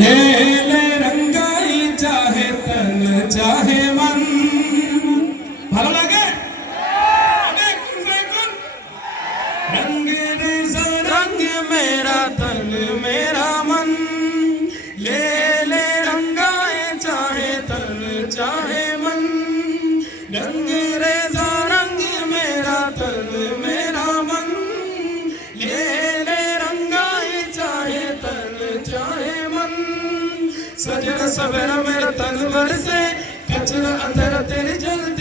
ले ले रंगाई चाहे तन चाहे मन ভালো লাগে আগে একটু একটু रंग रेजा रंग मेरा तन मेरा मन ले ले रंगाए चाहे तन चाहे मन रंग सजन सवेरा मेरा तन बरसे कचरा अंदर तेरी जलती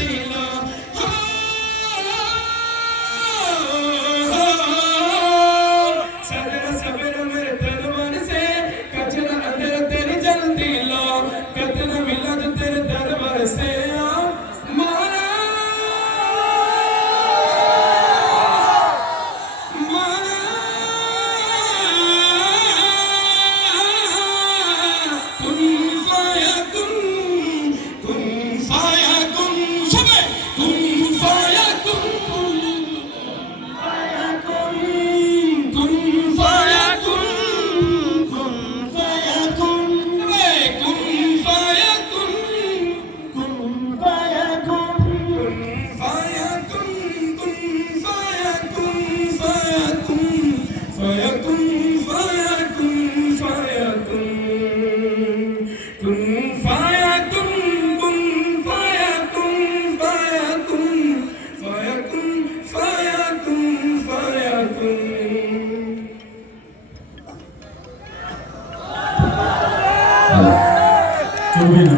Amén.